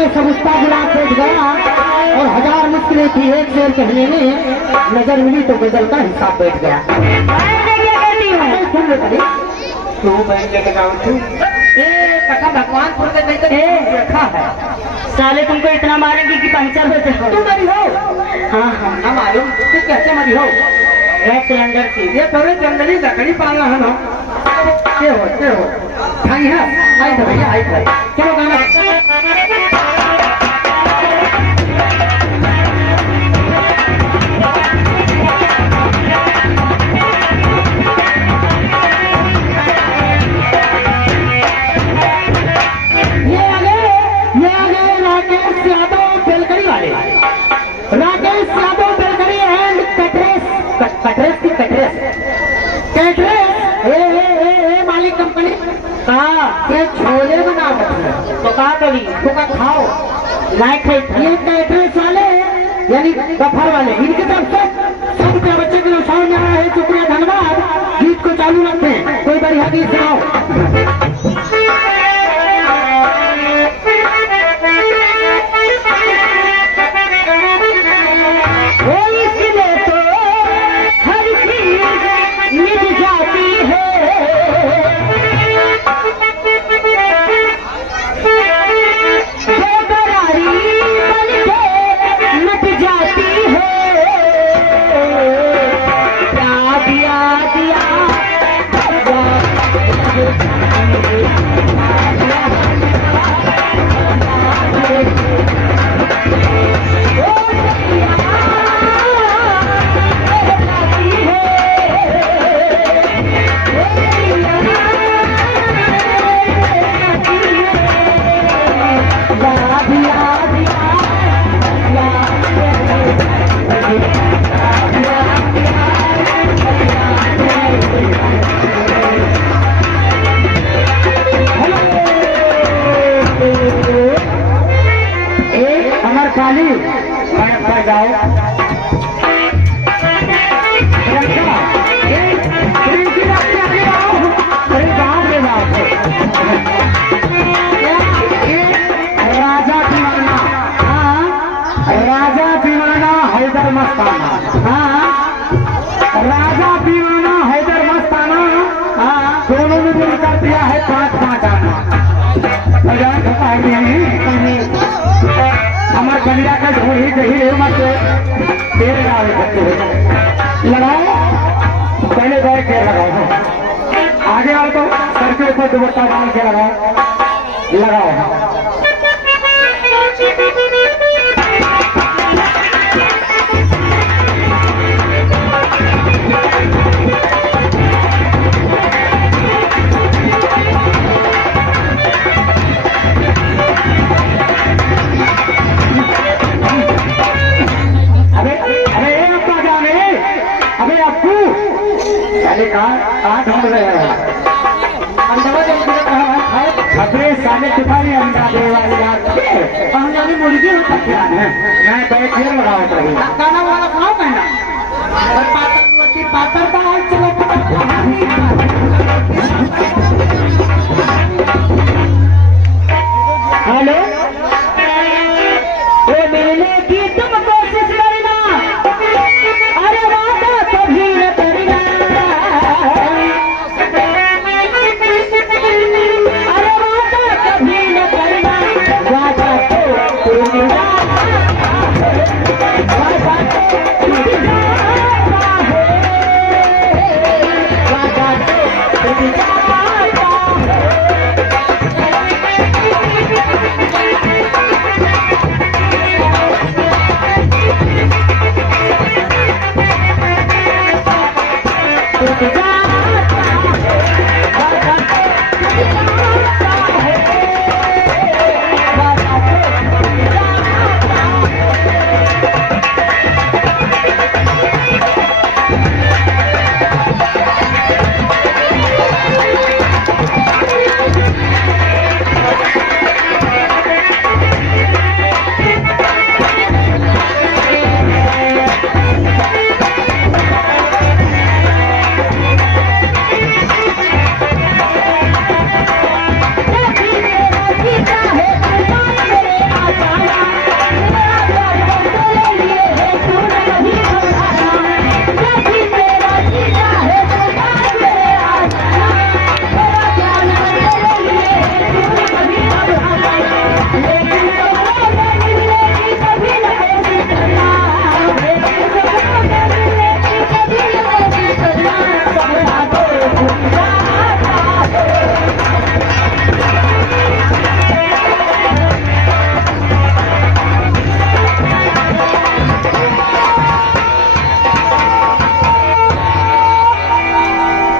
के सब उसका गुलाब बैठ गया और हजार मुश्किलें थी एक शेर कहने में, नजर मिली तो गजल का हिसाब बैठ गया। सुन ले तू बैठ लेके जाऊँ तू कथा भगवान रखा है। साले तुमको इतना मारेंगे कि पंचर हो जाए। तू मरी हो? हाँ हाँ ना मालूम तू कैसे मरी हो? गैस सिलेंडर थी ये थोड़े जंगली लकड़ी पाला है ना। क्या हो खाई है? आई तो भैया आई भाई चलो गाना। मालिक कंपनी कहा ये छोले बना तो कहा कभी तो का खाओ मैं खाई ये कैटरेस वाले यानी गफर वाले इनकी तरफ से सबके बच्चे के लिए साउंड आ रहा है। शुक्रिया धन्यवाद। गीत को चालू रखते हैं। कोई बढ़िया गीत सुनाओ। राजा दीवाना हैदर मस्ताना दोनों ने मिल कर दिया है 5-5 आना। हमारे कन्या का ढूंढी कही मत तेरे लगाओ पहले गए के लगाओ आगे आओ तो सर के ऊपर दुपट्टा डाल के लगाओ। कहाँ ढूंढ रहे हैं? साले तुम्हारी अंडा दे वाली जानी मुर्गी होता क्या है? मैं बैठे लगाओ गाना वाला खाओ कहना पातर दाल चलो। हेलो वो मिलने की तुम कोशिश करना। अरे वादा कभी न करना। अरे वादा कभी न करना। वादा तो टूट जाता है। वादा तो टूट जाता है। वादा तो टूट जाता है।